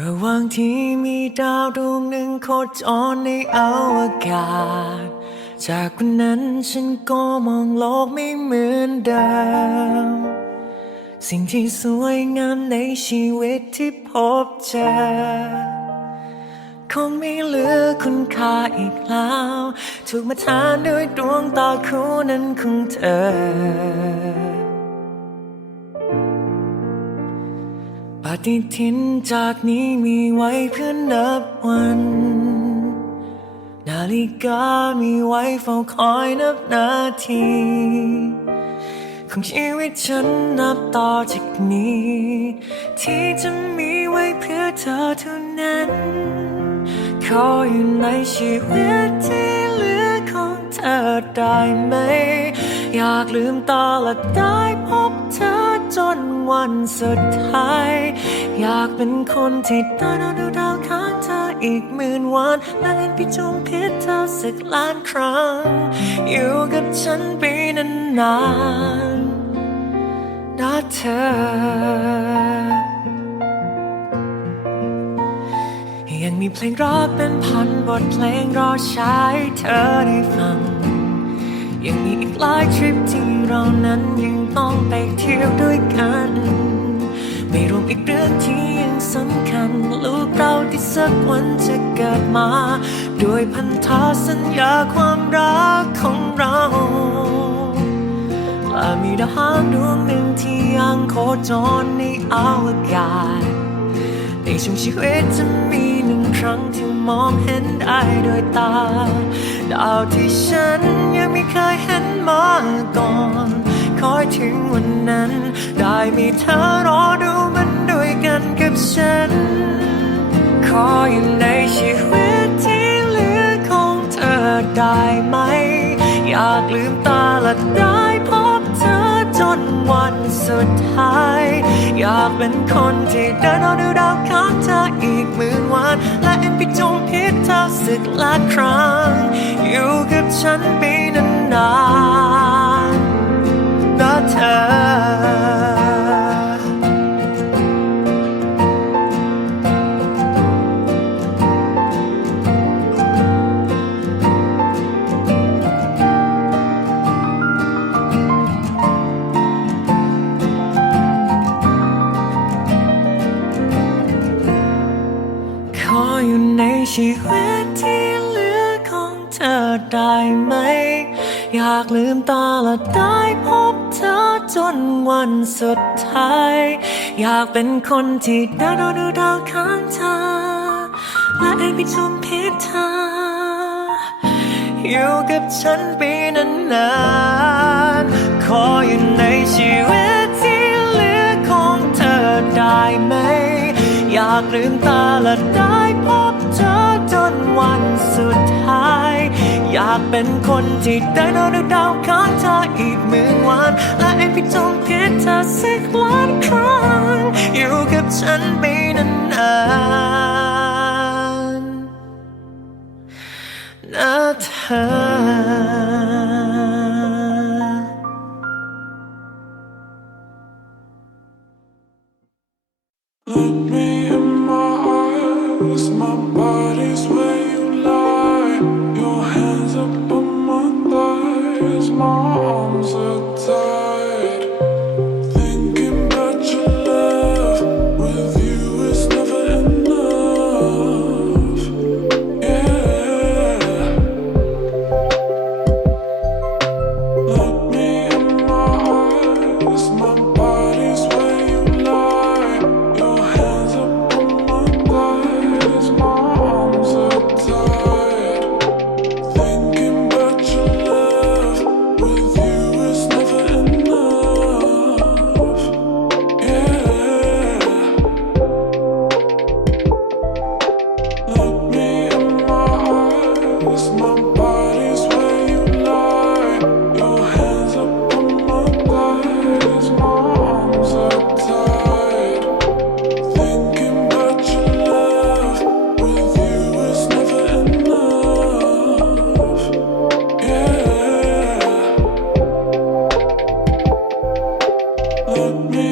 ระหว่างที่มีดาวดวงหนึ่งโคจรในอวกาศ จากวันนั้นฉันก็มองโลกไม่เหมือนเดิม สิ่งที่สวยงามในชีวิตที่พบเจอ คงไม่เหลือคุณค่าอีกแล้ว ถูกมาทานด้วยดวงตาคู่นั้นของเธอ ฏิทินจากนี้มีไว้เพื่อนับวัน นาฬิกามีไว้เฝ้าคอยนับนาที ของชีวิตฉันนับต่อจากนี้ ที่จะมีไว้เพื่อเธอเท่านั้น ขออยู่ในชีวิตที่เหลือของเธอได้ไหม อยากลืมตาและได้พบเธอ วันสุดท้าย อยากเป็นคนที่ตาดูดาวข้างเธออีกหมื่นวันและเล่นพิจงพิษเธอสักล้านครั้ง อยู่กับฉันไปนานๆนะเธอยังมีเพลงรักเป็นพันบทเพลงรอใช้เธอได้ฟัง ยังมีอีกหลายทริปที่เรานั้นยังต้องไปเที่ยวด้วยกัน ไม่รวมอีกเรื่องที่ยังสำคัญ ลูกเราที่สักวันจะเกิดมา ด้วยพันธสัญญาความรักของเราและมีดาวหางดวงหนึ่งที่ยังโคจรในอวกาศในช่วงชีวิตจะมี นึ่งครั้งที่มองเห็นได้โดยตา ดาวที่ฉันยังไม่เคยเห็นมาก่อน คอยถึงวันนั้น ได้มีเธอรอดูมันด้วยกันกับฉัน ขออยู่ในชีวิตที่เหลือของเธอได้ไหม อยากลืมตาและได้พบเธอจนวันสุดท้าย อยากเป็นคนที่เดินเอาดูดาวานและเอ็นไปจมพิษเธอสึกลาครั้งอยู่กับฉันไปนาน ชีวิตที่เหลือของเธอได้ไหม อยากลืมตาและได้พบเธอจนวันสุดท้าย อยากเป็นคนที่ได้รอดูดาวข้างเธอ และได้ไปชมพิษเธออยู่กับฉันไปนานๆขออยู่ในชีวิตที่เหลือของเธอได้ไหม อยากลืมตาและได้ นวันสุดท้าย อยากเป็นคนที่ได้นอนดูดาวข้างเธออีกหมื่นวัน และไอ้พี่จงพิดเธอสักล้านครั้ง อยู่กับฉันไปนานๆนะเธอ me.